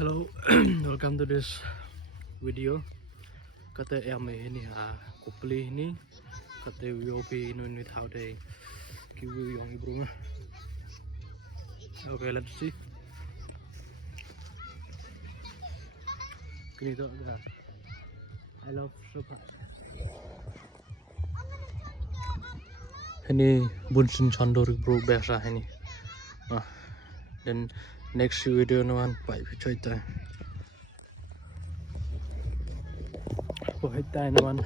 Hello, welcome to this video. Kata ni kupli ni kata UOP ni how they give you young bro. Okay, let's see. Krito agak. I love sopa. Ini bunsin chandor bro biasa ini. Then next video no one pipe choy ta. Poi ta no one.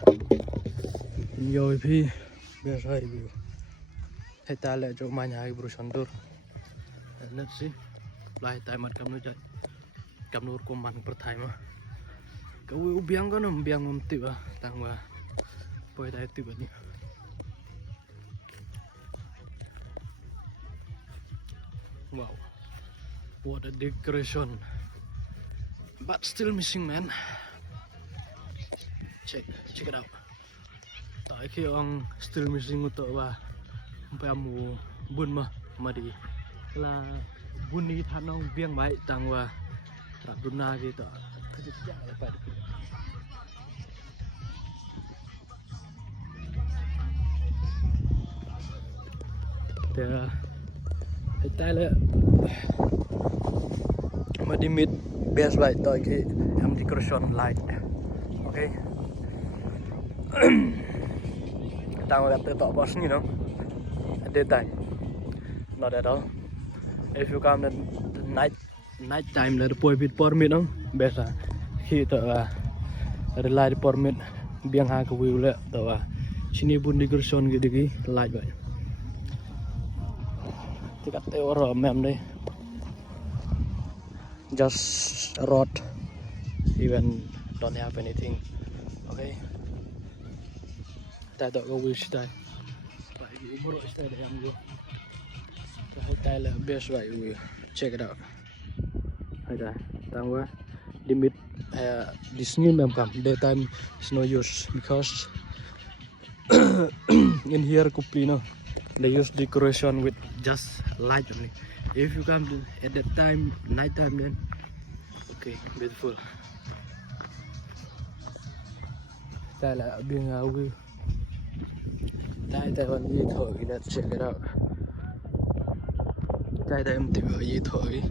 Yo phi biasa review. Hai ta le jo ma nya bro chandor. Let's see. Lai tai mat kam no jat. Kam nur ko man perthai ma. Ka u biang ko no biang um ti ba tang ba. Poi ta ti ba ni. Wow. What a decoration, but still missing, man. Check it out. Tại khi ông still missing untuk ba, sampai amu bun ma di là bun ni than ông biang mai tang wa rap duna gitu. Kejap lepas. Dia Tyler Madimit best light to ke am decoration light. Okay. Tang lap to boss ni no. At that time. Not at all. If you come at night time le poi bit permit no. Best khi to the light permit biang ha ka view le to sini bun decoration gitu light vậy. Tikat te oro mem đây. Just a road, even don't have anything. Okay. Ta go wish ta. Phải bro stay đây em go. Hai tay là best vậy we check it out. Hai ta tang wa limit this new mem kam daytime is no use because in here Kupli they use decoration with just light only. If you come at that time, night time, then okay, beautiful. Đây là biên view. Đây còn gì thổi, let's check it out. Đây em tự gì thổi.